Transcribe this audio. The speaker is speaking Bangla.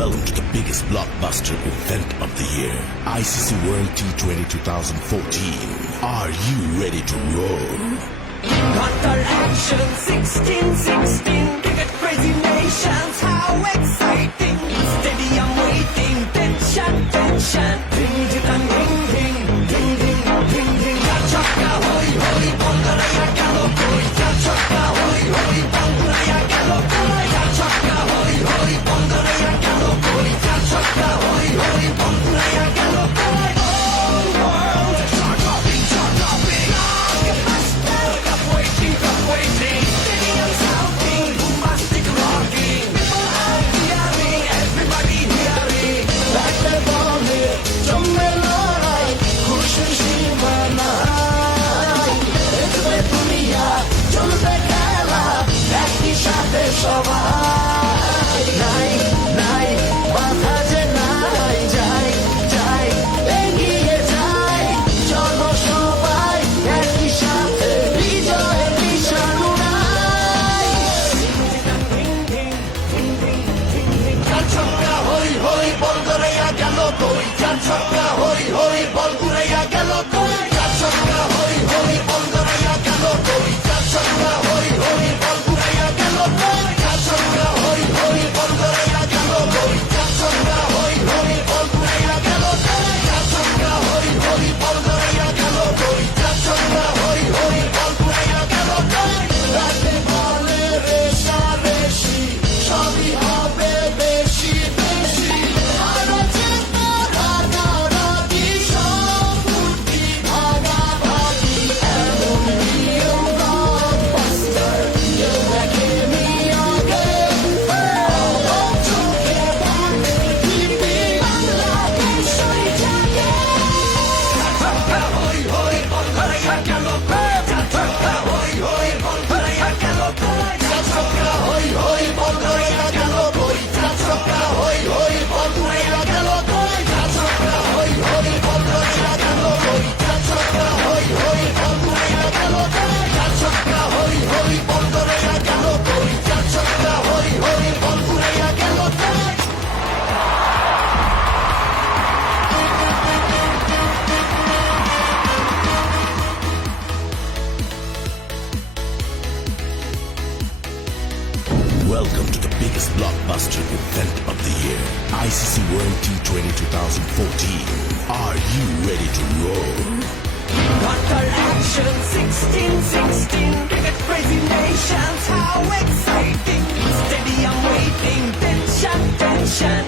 Welcome to the biggest blockbuster event of the year, ICC World T20 2014. Are you ready to roll? Counter action 16-16, cricket crazy nations, how exciting! Stadium waiting, tension, tension. Ding ding ding ding ding ding ding ding. Chaka hoy hoy, Bongaraya galo koi. Chaka hoy hoy, Bongaraya galo koi. Chaka hoy hoy, Bongaraya galo koi. Chaka hoy hoy, Bongaraya galo koi. Oh world, chaka bing, chaka bing. Cup waiting, cup waiting. Stadium shouting, bombastic rocking. People are hearing, everybody hearing. Like the ball here, জমে লড়াই, খুশি সীমানায়। দেখবে দুনিয়া, চলবে খেলা, একই সাথে সবাই। নাই, নাই, বাধা যে নাই, যাই, যাই, এগিয়ে যাই। চলো সবাই, একই সাথে, বিজয়ের নিশানায়। চার ছক্কা হই হই, বল ঘুরাইয়া গেল কই। চার ছক্কা হই হই, বল ঘুরাইয়া গেল কই। চার ছক্কা হই হই, বল ঘুরাইয়া গেল কই। চার ছক্কা হই হই, বল ঘুরাইয়া গেল কই। চার ছক্কা হই হই, বল ঘুরাইয়া গেল কই। চার ছক্কা হই হই, বল ঘুরাইয়া গেল কই। চার ছক্কা হই হই, বল ঘুরাইয়া গেল কই। চার ছক্কা হই হই, বল ঘুরাইয়া গেল কই। রাতে বলে রেশারেশি, সবই হবে বেশি বেশি। আর আছে তোরা কারাতি, সব ফুর্তি ভাগাভাগি। এমন নিয়ম blockbuster, কেউ দেখেনি আগে। চোখে পড়ে টিভি, বাংলাদেশ হয়ে জাগে। চার হই হই, বল ঘুরাইয়া গেল কই। চার হই হই, বল ঘুরাইয়া গেল কই। চার হই হই, বল ঘুরাইয়া গেল কই। চার হই হই, বল ঘুরাইয়া গেল কই। চার হই হই, বল ঘুরাইয়া গেল কই। চার হই হই, বল ঘুরাইয়া গেল কই। চার হই হই, বল ঘুরাইয়া গেল কই। চার হই হই, বল ঘুরাইয়া গেল কই। Welcome to the biggest blockbuster event of the year, ICC World T20 2014. Are you ready to roll? Counter action 16-16, cricket crazy nations, how exciting! Stadium waiting, tension, tension.